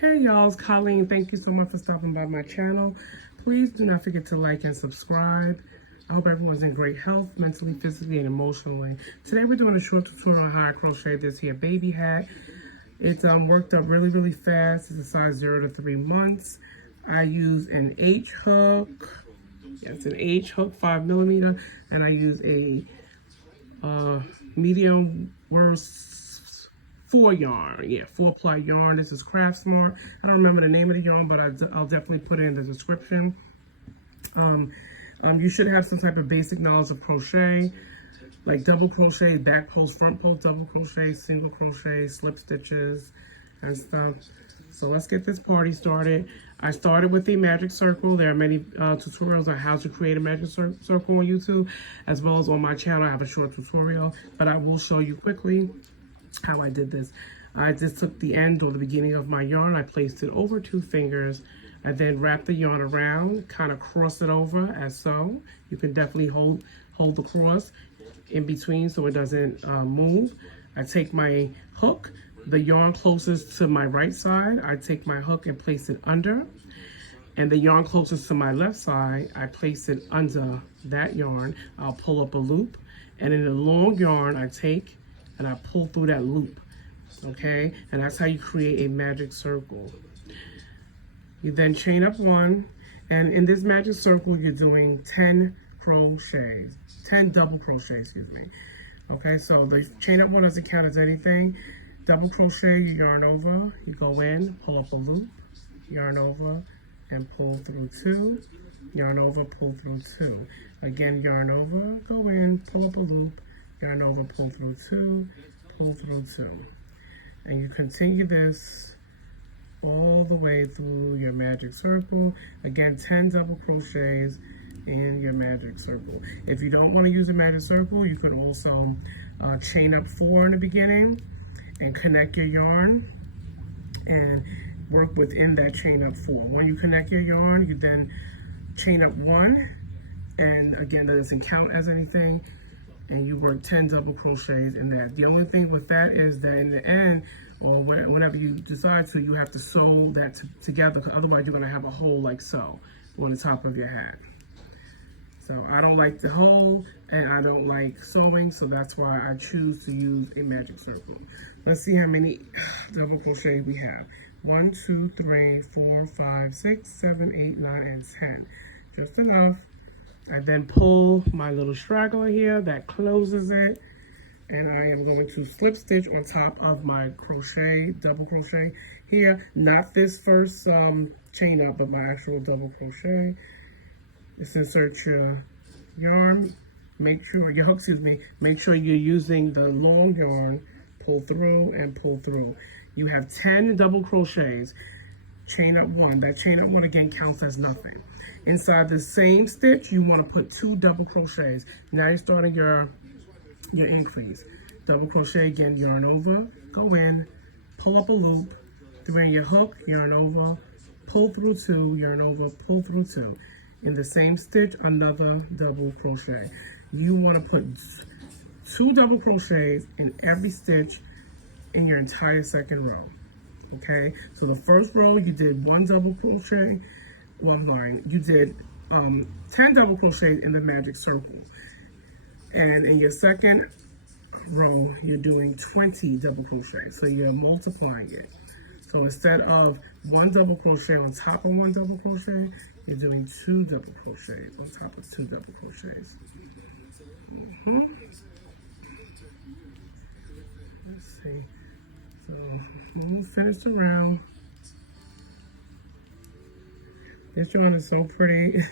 Hey y'all, it's Colleen. Thank you so much for stopping by my channel. Please do not forget to like and subscribe. I hope everyone's in great health, mentally, physically, and emotionally. Today we're doing a short tutorial on how I crochet this here baby hat. It's worked up really fast. It's a size 0 to 3 months. I use an H hook. Yeah, it's an H hook, 5mm, and I use a medium worst 4 yarn. Yeah, 4-ply yarn. This is Craft Smart. I don't remember the name of the yarn, but I'll definitely put it in the description. You should have some type of basic knowledge of crochet, like double crochet, back post, front post, double crochet, single crochet, slip stitches, and stuff. So let's get this party started. I started with the magic circle. There are many tutorials on how to create a magic circle on YouTube, as well as on my channel. I have a short tutorial, but I will show you quickly how I did this. I just took the end or the beginning of my yarn. I placed it over 2 fingers. I then wrapped the yarn around, kind of cross it over as so. You can definitely hold the cross in between so it doesn't move. I take my hook, the yarn closest to my right side, I take my hook and place it under. And the yarn closest to my left side, I place it under that yarn. I'll pull up a loop. And in the long yarn, I take and I pull through that loop. Okay? And that's how you create a magic circle. You then chain up 1. And in this magic circle, you're doing 10 crochets. 10 double crochets, excuse me. Okay, so the chain up 1 doesn't count as anything. Double crochet, you yarn over, you go in, pull up a loop, yarn over, and pull through 2, yarn over, pull through 2. Again, yarn over, go in, pull up a loop, yarn over, pull through 2, pull through 2. And you continue this all the way through your magic circle. Again, 10 double crochets in your magic circle. If you don't want to use a magic circle, you could also chain up 4 in the beginning and connect your yarn and work within that chain up 4. When you connect your yarn, you then chain up 1, and again, that doesn't count as anything, and you work 10 double crochets in that. The only thing with that is that in the end, or whenever you decide to, you have to sew that together, because otherwise you're gonna have a hole like so on the top of your hat. So I don't like the hole, and I don't like sewing, so that's why I choose to use a magic circle. Let's see how many double crochets we have. 1, 2, 3, 4, 5, 6, 7, 8, 9, and 10. Just enough. I then pull my little straggler here that closes it, and I am going to slip stitch on top of my crochet, double crochet here. Not this first chain up, but my actual double crochet. Just insert your yarn, make sure your hook, make sure you're using the long yarn, pull through and pull through. You have 10 double crochets, chain up 1. That chain up 1 again counts as nothing. Inside the same stitch, you want to put 2 double crochets. Now you're starting your increase. Double crochet again, yarn over, go in, pull up a loop, through your hook, yarn over, pull through 2, yarn over, pull through 2. In the same stitch, another double crochet. You want to put 2 double crochets in every stitch in your entire second row. Okay, so the first row you did 1 double crochet. Well, I'm sorry, you did 10 double crochets in the magic circle, and in your second row you're doing 20 double crochets. So you're multiplying it. So instead of 1 double crochet on top of 1 double crochet, you're doing 2 double crochets on top of 2 double crochets. Let's see. So we finished the round. This yarn is so pretty.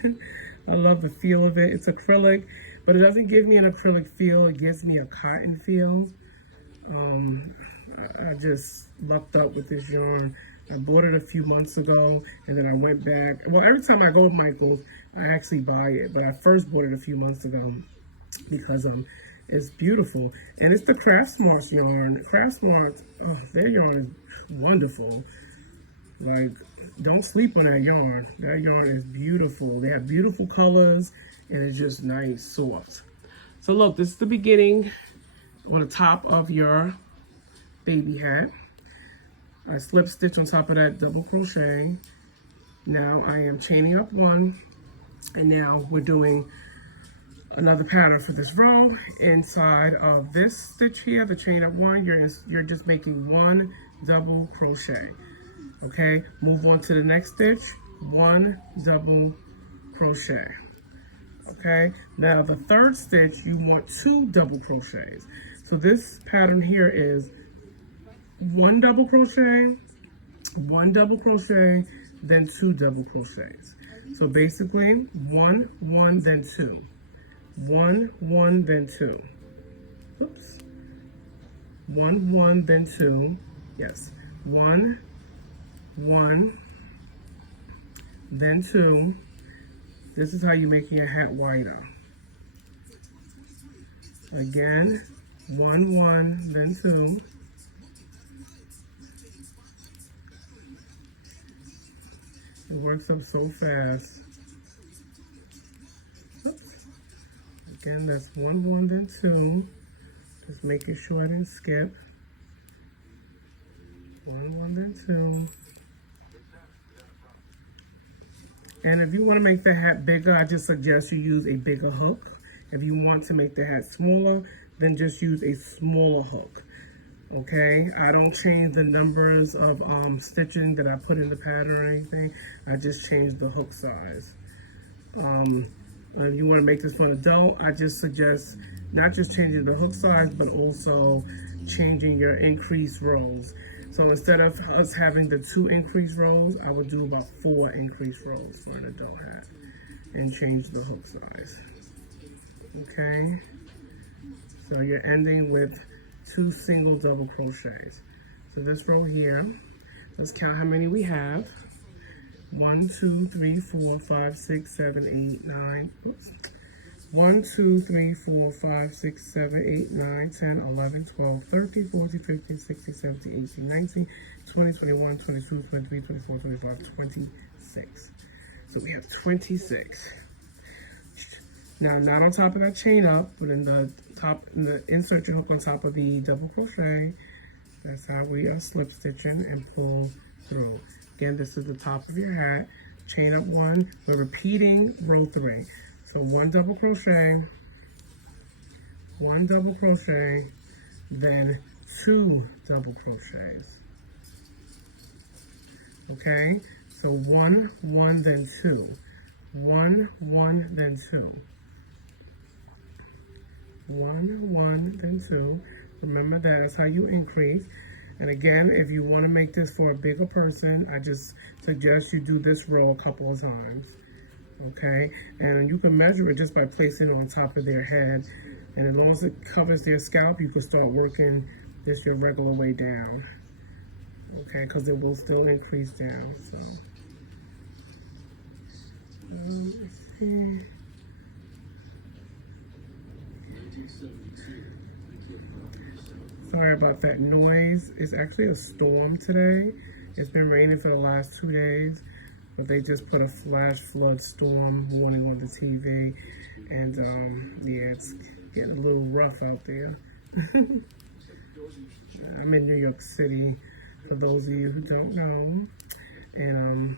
I love the feel of it. It's acrylic, but it doesn't give me an acrylic feel. It gives me a cotton feel. I just lucked up with this yarn. I bought it a few months ago, and then I went back. Well, every time I go to Michael's, I actually buy it, but I first bought it a few months ago because it's beautiful. And it's the Craft Smart yarn. Craft Smart, oh, their yarn is wonderful. Like, don't sleep on that yarn. That yarn is beautiful. They have beautiful colors, and it's just nice, soft. So look, this is the beginning on the top of your baby hat. I slip stitch on top of that double crochet. Now I am chaining up one, and now we're doing another pattern for this row. Inside of this stitch here, the chain up one, you're just making one double crochet. Okay, move on to the next stitch, one double crochet. Okay, now the third stitch, you want two double crochets. So this pattern here is one double crochet, then two double crochets. So basically, one, then two. One, then two. Oops. One, then two. Yes. One, then two. This is how you make your hat wider. Again, one, then two. It works up so fast. Oops. Again, that's one, then two. Just making sure I didn't skip. One, then two. And if you want to make the hat bigger, I just suggest you use a bigger hook. If you want to make the hat smaller, then just use a smaller hook. Okay, I don't change the numbers of stitching that I put in the pattern or anything. I just change the hook size. If you want to make this for an adult, I just suggest not just changing the hook size, but also changing your increased rows. So instead of us having the 2 increased rows, I would do about 4 increased rows for an adult hat and change the hook size. Okay, so you're ending with 2 single double crochets. So this row here, let's count how many we have. 1, 2, 3, 4, 5, 6, 7, 8, 9. Oops. 1, 2, 3, 4, 5, 6, 7, 8, 9, 10, 11, 12, 13, 14, 15, 16, 17, 18, 19, 20, 21, 22, 23, 24, 25, 26. So we have 26. Now, not on top of that chain up, but in the top, insert your hook on top of the double crochet. That's how we are slip stitching and pull through. Again, this is the top of your hat. Chain up one. We're repeating row 3. So one double crochet, then 2 double crochets. Okay, so 1, then 2. 1, then 2. 1, then 2. Remember that is how you increase. And again, if you want to make this for a bigger person, I just suggest you do this row a couple of times. Okay, and you can measure it just by placing it on top of their head, and as long as it covers their scalp, you can start working this your regular way down. Okay, because it will still increase down. So let's see. Sorry about that noise. It's actually a storm today. It's been raining for the last 2 days. But they just put a flash flood storm warning on the TV. And yeah, it's getting a little rough out there. I'm in New York City, for those of you who don't know. And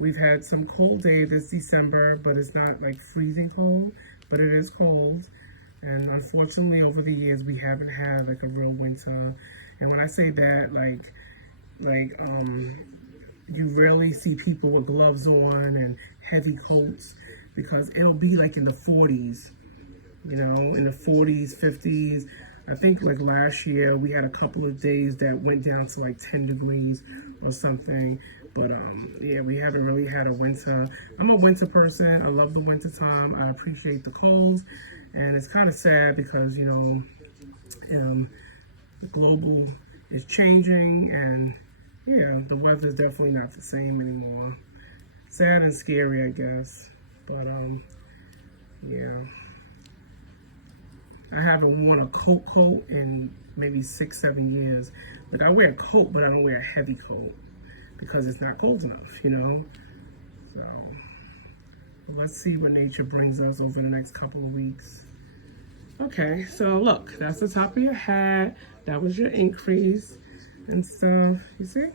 we've had some cold days this December, but it's not like freezing cold, but it is cold. And unfortunately, over the years, we haven't had like a real winter. And when I say that, you rarely see people with gloves on and heavy coats, because it'll be like in the 40s, you know, in the 40s, 50s. I think like last year we had a couple of days that went down to like 10 degrees or something. But yeah, we haven't really had a winter. I'm a winter person. I love the winter time. I appreciate the cold. And it's kind of sad because, you know, the global is changing, and yeah, the weather's definitely not the same anymore. Sad and scary, I guess. But yeah. I haven't worn a coat in maybe 6-7 years. Like, I wear a coat, but I don't wear a heavy coat because it's not cold enough, you know? So let's see what nature brings us over the next couple of weeks. Okay, so look, that's the top of your hat. That was your increase. and stuff, you see?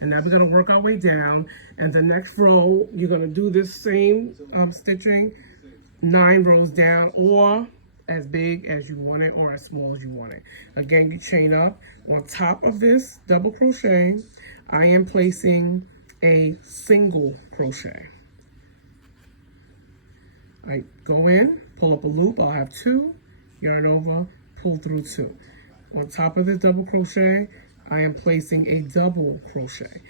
And now we're gonna work our way down. And the next row, you're gonna do this same stitching, 9 rows down, or as big as you want it, or as small as you want it. Again, you chain up. On top of this double crochet, I am placing a single crochet. I go in, pull up a loop, I'll have 2, yarn over, pull through 2. On top of this double crochet, I am placing a double crochet.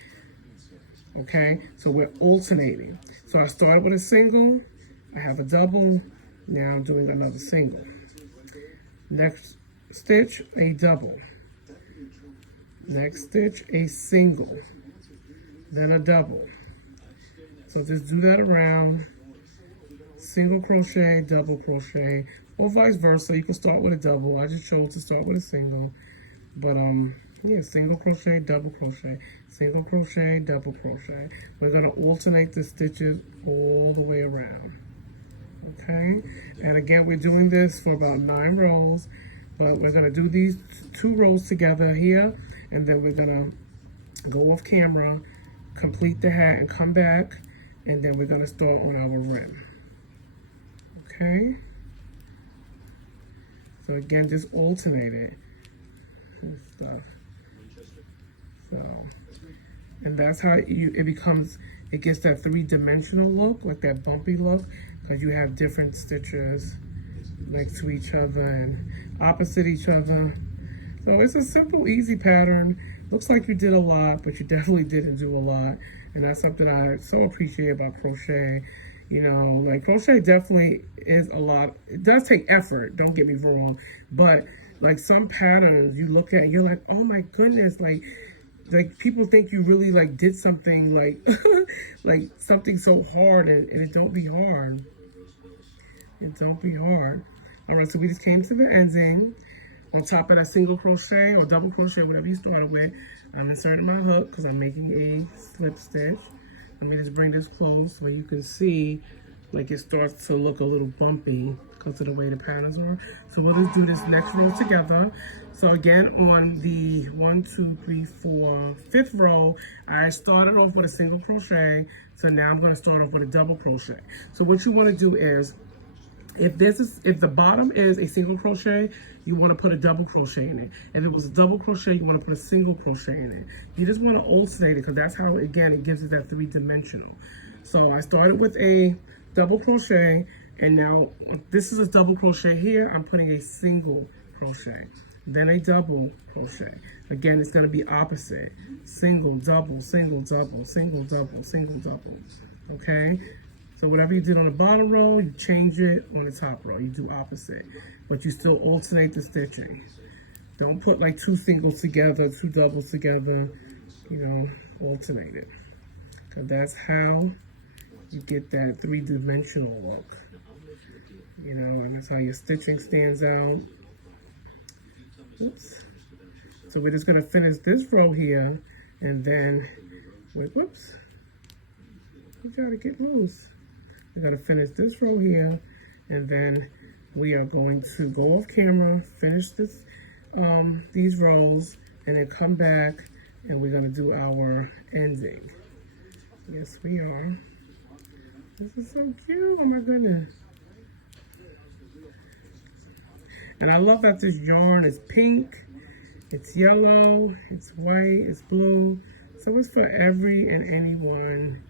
Okay, so we're alternating. So I started with a single, I have a double, now I'm doing another single. Next stitch, a double. Next stitch, a single. Then a double. So just do that around. Single crochet, double crochet, or vice versa. You can start with a double. I just chose to start with a single. But yeah, single crochet, double crochet, single crochet, double crochet. We're gonna alternate the stitches all the way around. Okay, and again, we're doing this for about 9 rows, but we're gonna do these 2 rows together here, and then we're gonna go off camera, complete the hat, and come back, and then we're gonna start on our rim. Okay, so again, just alternate it and stuff. So, and that's how it gets that 3-dimensional look, like that bumpy look, because you have different stitches next to each other and opposite each other. So it's a simple, easy pattern. Looks like you did a lot, but you definitely didn't do a lot. And that's something I so appreciate about crochet. You know, like crochet definitely is a lot. It does take effort, don't get me wrong. But like some patterns you look at, you're like, oh my goodness, like people think you really like did something like like something so hard, and it don't be hard. It don't be hard. All right, so we just came to the ending. On top of that single crochet or double crochet, whatever you started with, I'm inserting my hook because I'm making a slip stitch. Let me just bring this close so you can see, like it starts to look a little bumpy because of the way the patterns are. So we'll just do this next row together. So again, on the 1, 2, 3, 4, 5th row, I started off with a single crochet. So now I'm going to start off with a double crochet. So what you want to do is, if the bottom is a single crochet, you want to put a double crochet in it. If it was a double crochet, you want to put a single crochet in it. You just want to alternate it because that's how, again, it gives it that 3-dimensional. So I started with a double crochet, and now this is a double crochet here. I'm putting a single crochet, then a double crochet. Again, it's going to be opposite. Single, double, single, double, single, double, single, double. Okay? So whatever you did on the bottom row, you change it on the top row. You do opposite, but you still alternate the stitching. Don't put like 2 singles together, 2 doubles together, you know, alternate it. Because that's how you get that 3-dimensional look. You know, and that's how your stitching stands out. Oops. So we're just gonna finish this row here, and then, wait, whoops. You gotta get loose. We're gonna finish this row here, and then we are going to go off camera, finish this, these rows, and then come back, and we're gonna do our ending. Yes, we are. This is so cute, oh my goodness. And I love that this yarn is pink, it's yellow, it's white, it's blue. So it's for every and anyone.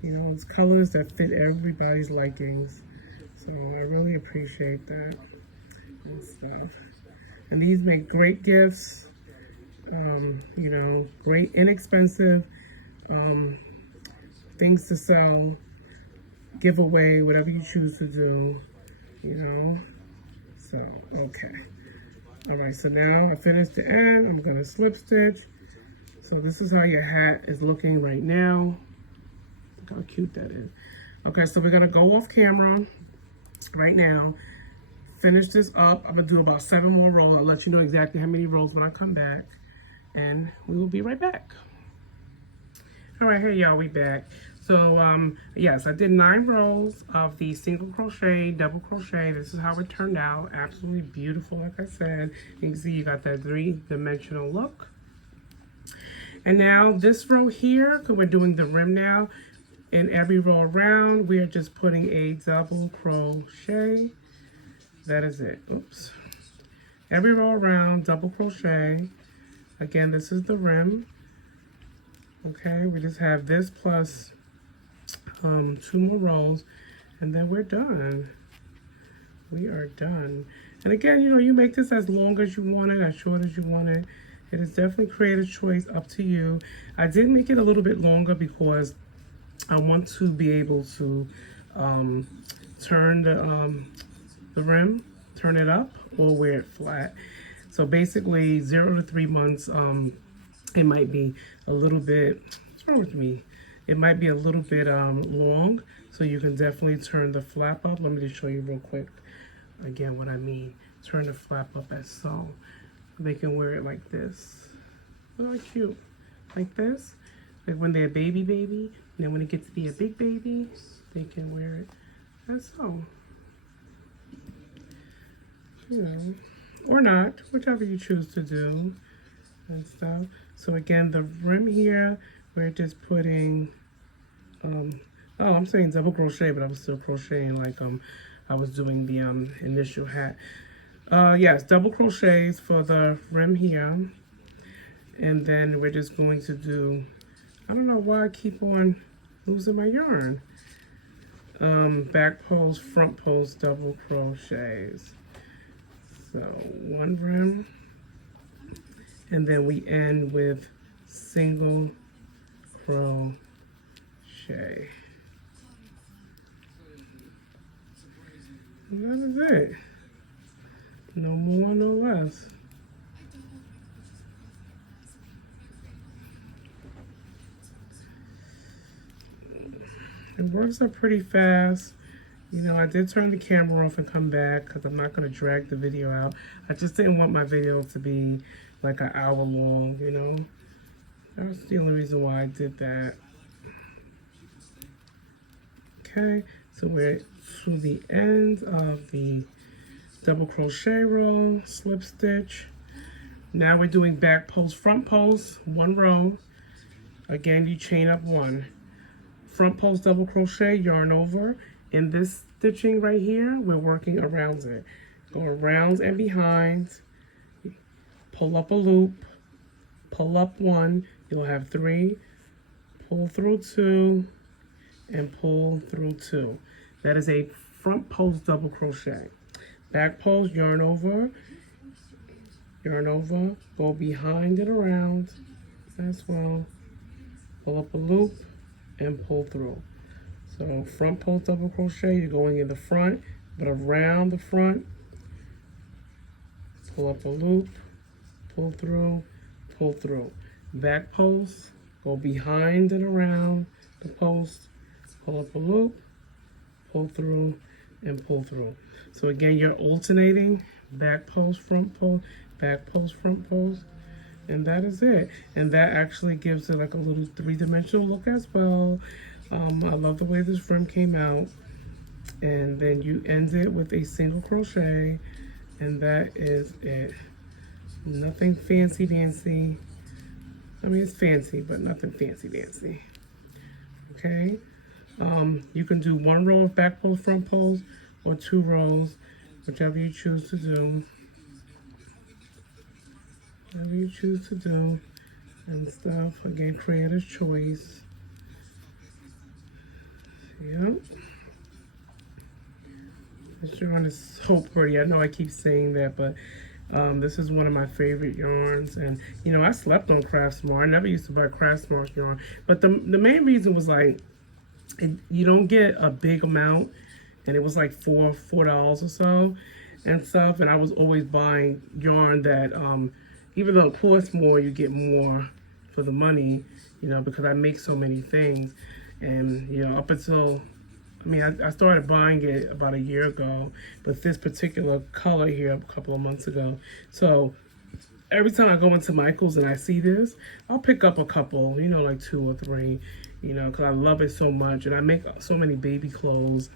You know, it's colors that fit everybody's likings. So I really appreciate that and stuff. And these make great gifts, you know, great inexpensive things to sell, give away, whatever you choose to do, you know. So, okay. All right, so now I finished the end. I'm gonna slip stitch. So this is how your hat is looking right now. Look how cute that is. Okay, so we're gonna go off camera right now. Finish this up. I'm gonna do about 7 more rows. I'll let you know exactly how many rows when I come back. And we will be right back. All right, hey y'all, we back. So yes, I did 9 rows of the single crochet, double crochet. This is how it turned out. Absolutely beautiful. Like I said, you can see you got that 3-dimensional look. And now this row here, because we're doing the rim now, in every row around, we are just putting a double crochet. That is it. Oops. Every row around, double crochet. Again, this is the rim. Okay, we just have this plus 2 more rows, and then we're done. We are done. And again, you know, you make this as long as you want it, as short as you want it. It is definitely creative choice, up to you. I did make it a little bit longer because I want to be able to turn the rim, turn it up, or wear it flat. So basically 0 to 3 months, it might be a little bit, what's wrong with me? It might be a little bit long, so you can definitely turn the flap up. Let me just show you real quick again what I mean. Turn the flap up as so. They can wear it like this. Really cute. Like this. Like when they're a baby, and then when it gets to be a big baby, they can wear it as so. You know, or not, whichever you choose to do and stuff. So again, the rim here, we're just putting, oh, I'm saying double crochet, but I was still crocheting like I was doing the initial hat. Yes, double crochets for the rim here. And then we're just going to do, I don't know why I keep on losing my yarn. Back pose, front pose, double crochets. So 1 rim. And then we end with single crochet. And that is it. No more, no less. It works up pretty fast. You know, I did turn the camera off and come back because I'm not going to drag the video out. I just didn't want my video to be like an hour long, you know. That's the only reason why I did that. Okay, so we're to the end of the double crochet row, slip stitch. Now we're doing back pose, front pose, 1 row. Again, you chain up 1. Front pose, double crochet, yarn over. In this stitching right here, we're working around it. Go around and behind, pull up a loop, pull up 1, you'll have 3, pull through 2, and pull through 2. That is a front pose double crochet. Back pose, yarn over, go behind and around as well, pull up a loop, and pull through. So front pose double crochet, you're going in the front, but around the front, pull up a loop, pull through, pull through. Back pose, go behind and around the post, pull up a loop, pull through, and pull through. So again, you're alternating back pose, front pose, back pose, front pose, and that is it. And that actually gives it like a little 3-dimensional look as well. I love the way this rim came out. And then you end it with a single crochet, and that is it. Nothing fancy dancy. I mean, it's fancy, but nothing fancy dancy. Okay. You can do 1 row of back pose, front pose, or 2 rows, whichever you choose to do. Whatever you choose to do and stuff. Again, creative choice. Yep. This yarn is so pretty. I know I keep saying that, but this is one of my favorite yarns. And, you know, I slept on Craftsmart. I never used to buy Craftsmart yarn. But the main reason was, like, you don't get a big amount. And it was like $4 or so and stuff. And I was always buying yarn that, even though it costs more, you get more for the money, you know, because I make so many things. And, you know, up until, I mean, I started buying it about a year ago, but this particular color here a couple of months ago. So every time I go into Michael's and I see this, I'll pick up a couple, you know, like 2 or 3. you know, because I love it so much. And I make so many baby clothes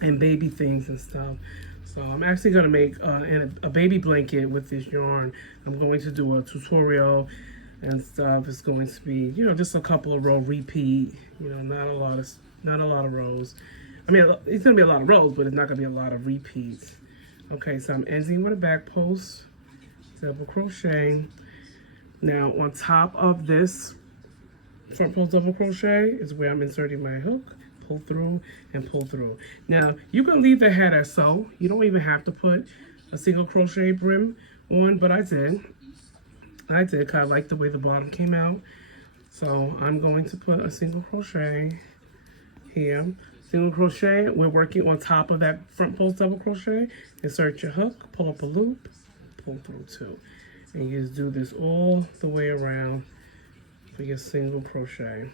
and baby things and stuff. So I'm actually going to make a baby blanket with this yarn. I'm going to do a tutorial and stuff. It's going to be, you know, just a couple of row repeat, you know, not a lot of rows. I mean, it's going to be a lot of rows, but it's not going to be a lot of repeats. Okay, so I'm ending with a back post, double crochet. Now on top of this front post double crochet is where I'm inserting my hook, pull through and pull through. Now you can leave the head as so. You don't even have to put a single crochet brim on, but I did because I like the way the bottom came out. So I'm going to put a single crochet here. Single crochet, we're working on top of that front post double crochet. Insert your hook, pull up a loop, pull through two. And you just do this all the way around for your single crochet.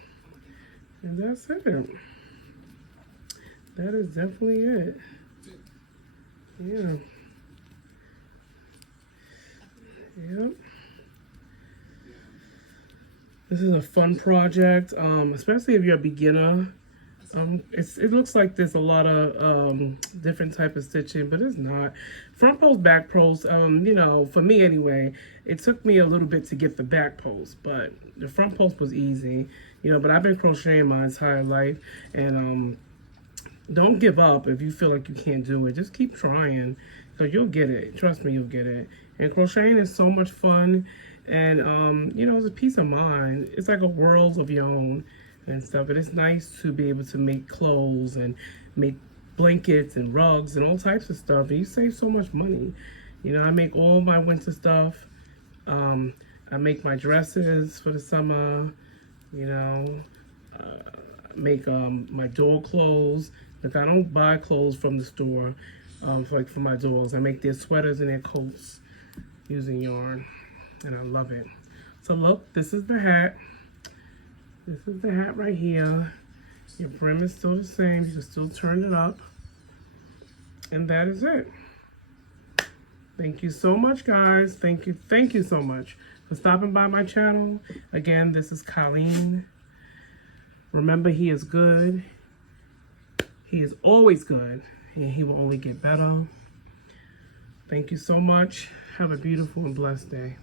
And that's it. That is definitely it. Yeah. Yep. This is a fun project, especially if you're a beginner. It looks like there's a lot of different type of stitching, but it's not. Front post, back post, you know, for me anyway, it took me a little bit to get the back post, but the front post was easy, you know, but I've been crocheting my entire life, and don't give up if you feel like you can't do it. Just keep trying, because you'll get it. Trust me, you'll get it. And crocheting is so much fun, and, you know, it's a peace of mind. It's like a world of your own and stuff. And it's nice to be able to make clothes and make blankets and rugs and all types of stuff. And you save so much money. You know, I make all my winter stuff. I make my dresses for the summer. You know, make my door clothes. Like, I don't buy clothes from the store for my doors. I make their sweaters and their coats using yarn, and I love it. So look, this is the hat. This is the hat right here. Your brim is still the same. You can still turn it up. And that is it. Thank you so much, guys. Thank you so much for stopping by my channel. Again, this is Colleen. Remember, he is good. He is always good, and he will only get better. Thank you so much. Have a beautiful and blessed day.